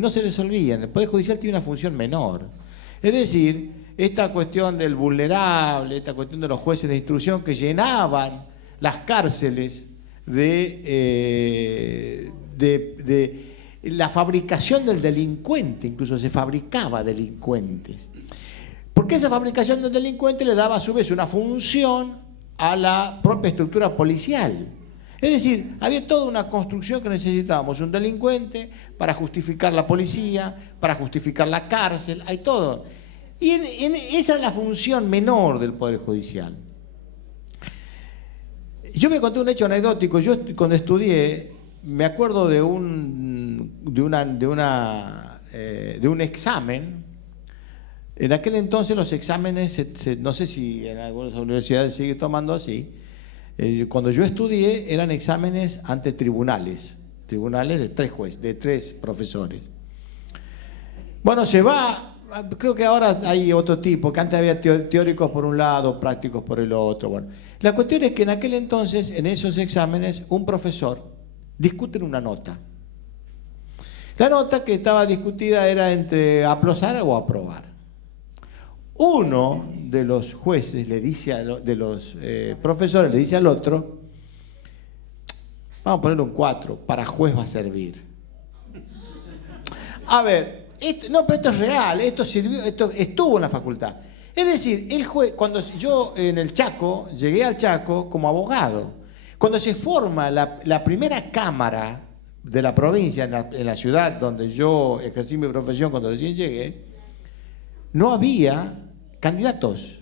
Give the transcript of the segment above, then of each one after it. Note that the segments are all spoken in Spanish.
no se resolvían. El Poder Judicial tiene una función menor. Es decir, esta cuestión del vulnerable, esta cuestión de los jueces de instrucción que llenaban las cárceles de la fabricación del delincuente, incluso se fabricaba delincuentes. Porque esa fabricación del delincuente le daba a su vez una función a la propia estructura policial. Es decir, había toda una construcción que necesitábamos, un delincuente para justificar la policía, para justificar la cárcel, hay todo. Y esa es la función menor del Poder Judicial. Yo me conté un hecho anecdótico. Yo cuando estudié, me acuerdo de un examen. En aquel entonces los exámenes, no sé si en algunas universidades sigue tomando así. Cuando yo estudié eran exámenes ante tribunales de 3 jueces, de 3 profesores. Bueno, se va, creo que ahora hay otro tipo, que antes había teóricos por un lado, prácticos por el otro. Bueno, la cuestión es que en aquel entonces, en esos exámenes, un profesor discute una nota. La nota que estaba discutida era entre aplazar o aprobar. Uno de los jueces le dice de los profesores le dice al otro, vamos a ponerle un 4, para juez va a servir. A ver, no, pero esto es real, esto estuvo en la facultad. Es decir, el juez, cuando yo en el Chaco, llegué al Chaco como abogado, cuando se forma la primera cámara de la provincia en la ciudad donde yo ejercí mi profesión cuando recién llegué, no había candidatos.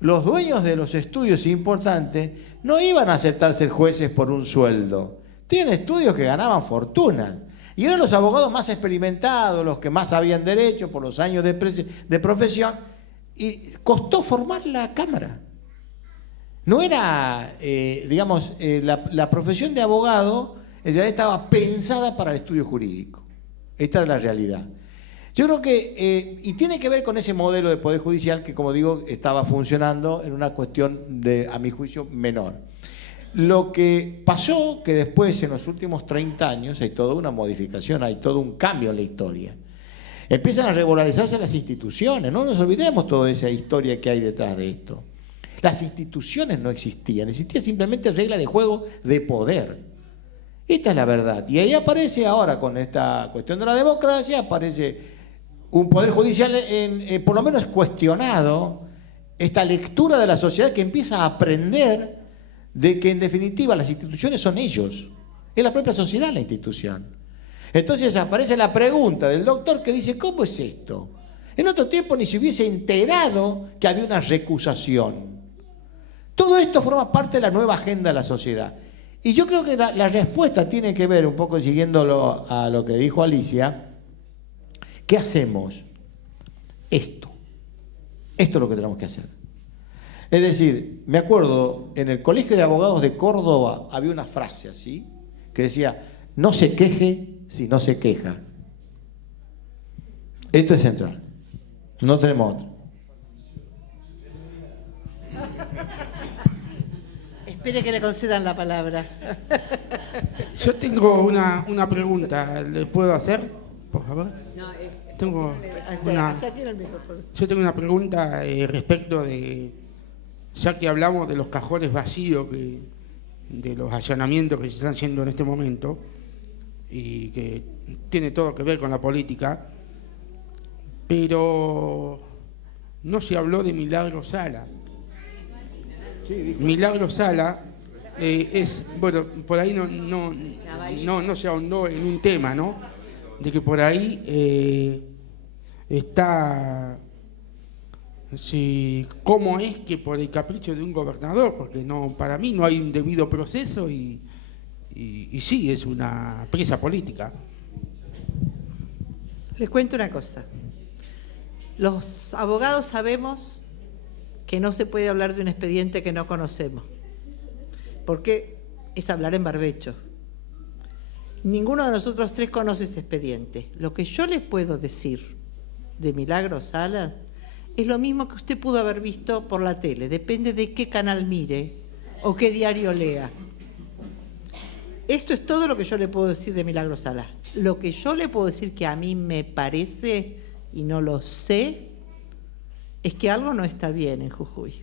Los dueños de los estudios importantes no iban a aceptar ser jueces por un sueldo. Tienen estudios que ganaban fortuna. Y eran los abogados más experimentados, los que más sabían derecho por los años de profesión. Y costó formar la Cámara. No era, la profesión de abogado en realidad estaba pensada para el estudio jurídico. Esta era la realidad. Yo creo que, y tiene que ver con ese modelo de Poder Judicial que, como digo, estaba funcionando en una cuestión de, a mi juicio, menor. Lo que pasó, que después, en los últimos 30 años, hay toda una modificación, hay todo un cambio en la historia. Empiezan a regularizarse las instituciones, no nos olvidemos toda esa historia que hay detrás de esto. Las instituciones no existían, existía simplemente regla de juego de poder. Esta es la verdad. Y ahí aparece ahora, con esta cuestión de la democracia, aparece un Poder Judicial, por lo menos cuestionado, esta lectura de la sociedad que empieza a aprender de que en definitiva las instituciones son ellos. Es la propia sociedad la institución. Entonces aparece la pregunta del doctor que dice, ¿cómo es esto? En otro tiempo ni se hubiese enterado que había una recusación. Todo esto forma parte de la nueva agenda de la sociedad. Y yo creo que la respuesta tiene que ver, un poco siguiendo a lo que dijo Alicia, ¿qué hacemos? Esto es lo que tenemos que hacer. Es decir, me acuerdo, en el Colegio de Abogados de Córdoba había una frase así, que decía, no se queje si no se queja. Esto es central, no tenemos otro. Espere que le concedan la palabra. Yo tengo una pregunta, ¿le puedo hacer, por favor? No, yo tengo una pregunta respecto de, ya que hablamos de los cajones vacíos, de los allanamientos que se están haciendo en este momento, y que tiene todo que ver con la política, pero no se habló de Milagro Sala. Milagro Sala es, bueno, por ahí no se ahondó en un tema, ¿no? De que por ahí está, cómo es que por el capricho de un gobernador, porque no, para mí no hay un debido proceso y sí, es una presa política. Les cuento una cosa. Los abogados sabemos que no se puede hablar de un expediente que no conocemos, porque es hablar en barbecho. Ninguno de nosotros 3 conoce ese expediente. Lo que yo les puedo decir de Milagro Sala es lo mismo que usted pudo haber visto por la tele, depende de qué canal mire o qué diario lea. Esto es todo lo que yo le puedo decir de Milagro Sala. Lo que yo le puedo decir que a mí me parece, y no lo sé, es que algo no está bien en Jujuy.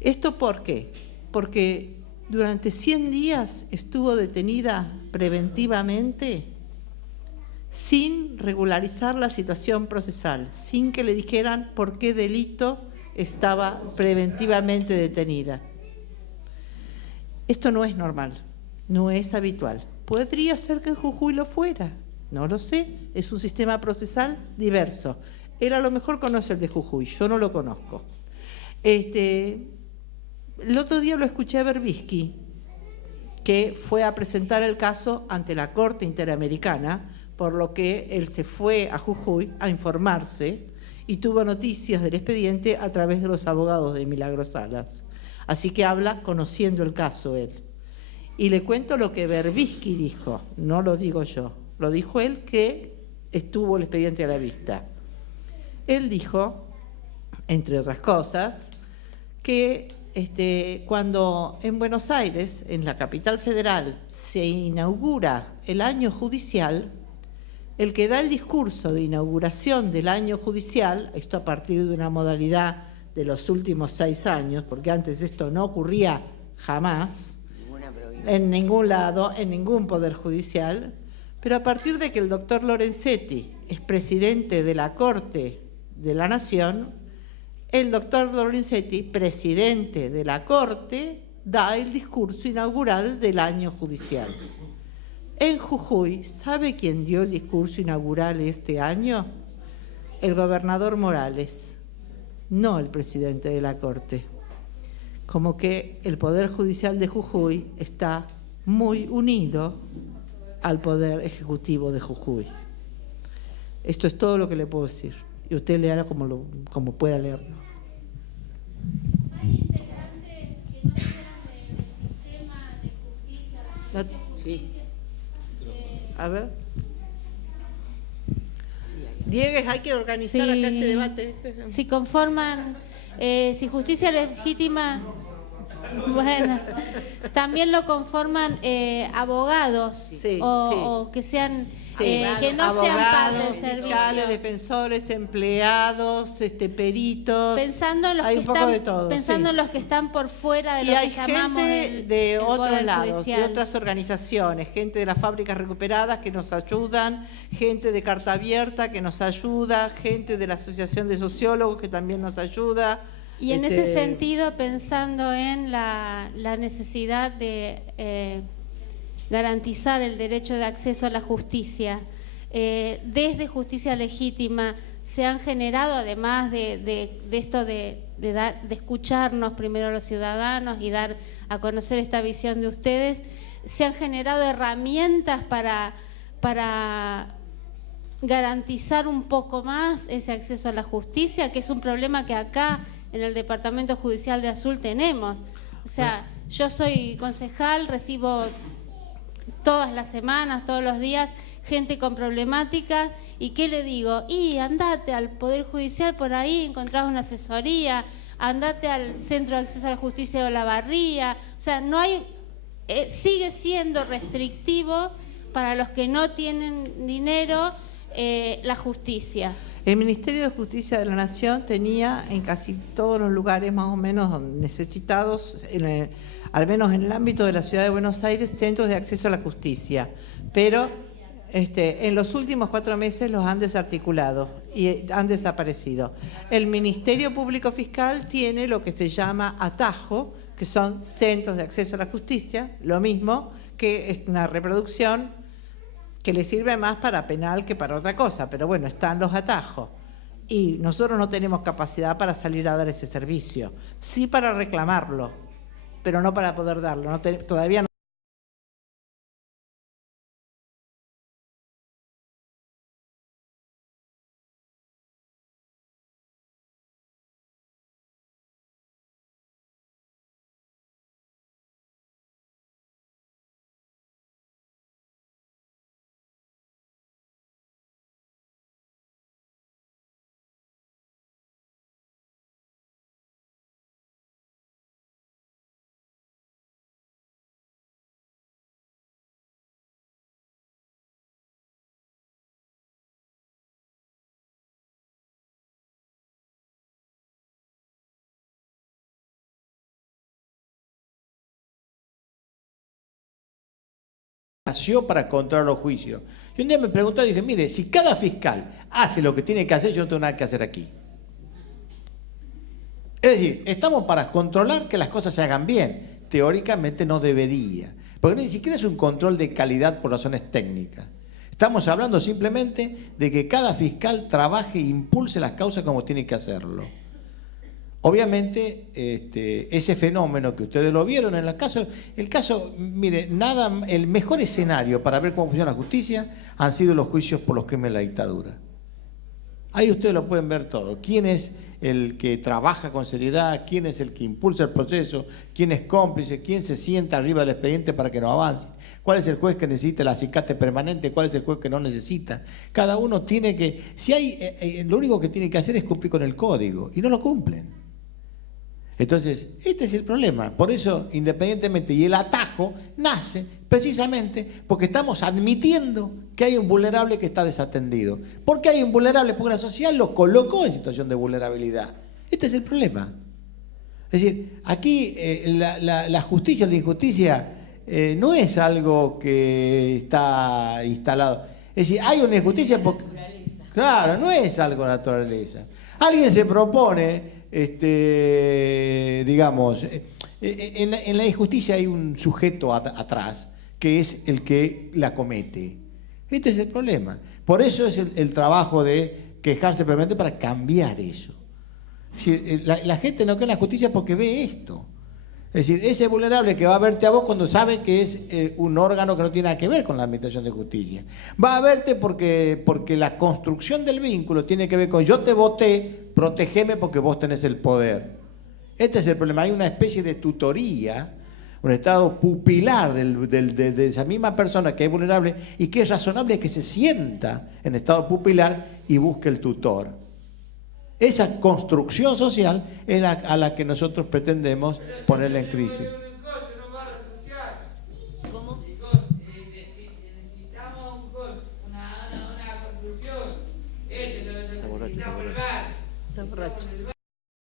¿Esto por qué? Porque durante 100 días estuvo detenida preventivamente sin regularizar la situación procesal, sin que le dijeran por qué delito estaba preventivamente detenida. Esto no es normal, no es habitual. Podría ser que en Jujuy lo fuera, no lo sé, es un sistema procesal diverso. Él a lo mejor conoce el de Jujuy, yo no lo conozco. El otro día lo escuché a Berbisky, que fue a presentar el caso ante la Corte Interamericana, por lo que él se fue a Jujuy a informarse y tuvo noticias del expediente a través de los abogados de Milagro Salas. Así que habla conociendo el caso él. Y le cuento lo que Berbisky dijo, no lo digo yo, lo dijo él que estuvo el expediente a la vista. Él dijo, entre otras cosas, que cuando en Buenos Aires, en la capital federal, se inaugura el año judicial, el que da el discurso de inauguración del año judicial, esto a partir de una modalidad de los últimos 6 años, porque antes esto no ocurría jamás, en ningún lado, en ningún poder judicial, pero a partir de que el doctor Lorenzetti es presidente de la Corte de la Nación, el doctor Lorenzetti, presidente de la Corte, da el discurso inaugural del año judicial. En Jujuy, ¿sabe quién dio el discurso inaugural este año? El gobernador Morales, no el presidente de la Corte. Como que el Poder Judicial de Jujuy está muy unido al Poder Ejecutivo de Jujuy. Esto es todo lo que le puedo decir. Y usted léala como pueda leerlo. ¿Hay integrantes que no eran del sistema de justicia? Sí. A ver. Diegues, hay que organizar acá este debate. Si conforman, si justicia legítima, bueno, también lo conforman abogados Sí, o que sean, que no sean parte del servicio. Fiscales, defensores, empleados, peritos. Pensando en los hay que un poco están, de todo, pensando sí. en los que están por fuera de Y lo hay que llamamos gente de el otros Poder lados, de Judicial. otras organizaciones, gente de las fábricas recuperadas que nos ayudan, gente de Carta Abierta que nos ayuda, gente de la Asociación de Sociólogos que también nos ayuda. Y en ese sentido, pensando en la necesidad de garantizar el derecho de acceso a la justicia, desde Justicia Legítima se han generado, además de esto de escucharnos primero a los ciudadanos y dar a conocer esta visión de ustedes, se han generado herramientas para garantizar un poco más ese acceso a la justicia, que es un problema que acá en el Departamento Judicial de Azul tenemos. O sea, yo soy concejal, recibo todas las semanas, todos los días, gente con problemáticas, y ¿qué le digo? Y andate al Poder Judicial, por ahí encontrás una asesoría, andate al Centro de Acceso a la Justicia de Olavarría. O sea, no hay, sigue siendo restrictivo para los que no tienen dinero la justicia. El Ministerio de Justicia de la Nación tenía en casi todos los lugares más o menos necesitados, al menos en el ámbito de la Ciudad de Buenos Aires, centros de acceso a la justicia. Pero en los últimos 4 meses los han desarticulado y han desaparecido. El Ministerio Público Fiscal tiene lo que se llama atajo, que son centros de acceso a la justicia, lo mismo, que es una reproducción que le sirve más para penal que para otra cosa, pero bueno, están los atajos. Y nosotros no tenemos capacidad para salir a dar ese servicio. Sí para reclamarlo, pero no para poder darlo. Todavía no. nació para controlar los juicios. Y un día me preguntó y dije, mire, si cada fiscal hace lo que tiene que hacer, yo no tengo nada que hacer aquí. Es decir, estamos para controlar que las cosas se hagan bien. Teóricamente no debería. Porque ni siquiera es un control de calidad por razones técnicas. Estamos hablando simplemente de que cada fiscal trabaje e impulse las causas como tiene que hacerlo. Obviamente, ese fenómeno que ustedes lo vieron en el caso, mire, el mejor escenario para ver cómo funciona la justicia han sido los juicios por los crímenes de la dictadura. Ahí ustedes lo pueden ver todo. ¿Quién es el que trabaja con seriedad? ¿Quién es el que impulsa el proceso? ¿Quién es cómplice? ¿Quién se sienta arriba del expediente para que no avance? ¿Cuál es el juez que necesita el acicate permanente? ¿Cuál es el juez que no necesita? Cada uno tiene que... lo único que tiene que hacer es cumplir con el código y no lo cumplen. Entonces, este es el problema. Por eso, independientemente, y el atajo nace precisamente porque estamos admitiendo que hay un vulnerable que está desatendido. ¿Por qué hay un vulnerable? Porque la sociedad lo colocó en situación de vulnerabilidad. Este es el problema. Es decir, aquí la justicia, la injusticia no es algo que está instalado. Es decir, hay una injusticia porque... Claro, no es algo de naturaleza. Alguien se propone... digamos, en la injusticia hay un sujeto atrás que es el que la comete. Este es el problema. Por eso es el trabajo de quejarse permanente para cambiar eso. Es decir, la gente no cree en la justicia porque ve esto. Es decir, ese vulnerable que va a verte a vos cuando sabe que es un órgano que no tiene nada que ver con la administración de justicia. Va a verte porque la construcción del vínculo tiene que ver con yo te voté, protégeme porque vos tenés el poder. Este es el problema. Hay una especie de tutoría, un estado pupilar de esa misma persona que es vulnerable y que es razonable que se sienta en estado pupilar y busque el tutor. Esa construcción social es a la que nosotros pretendemos ponerla en crisis.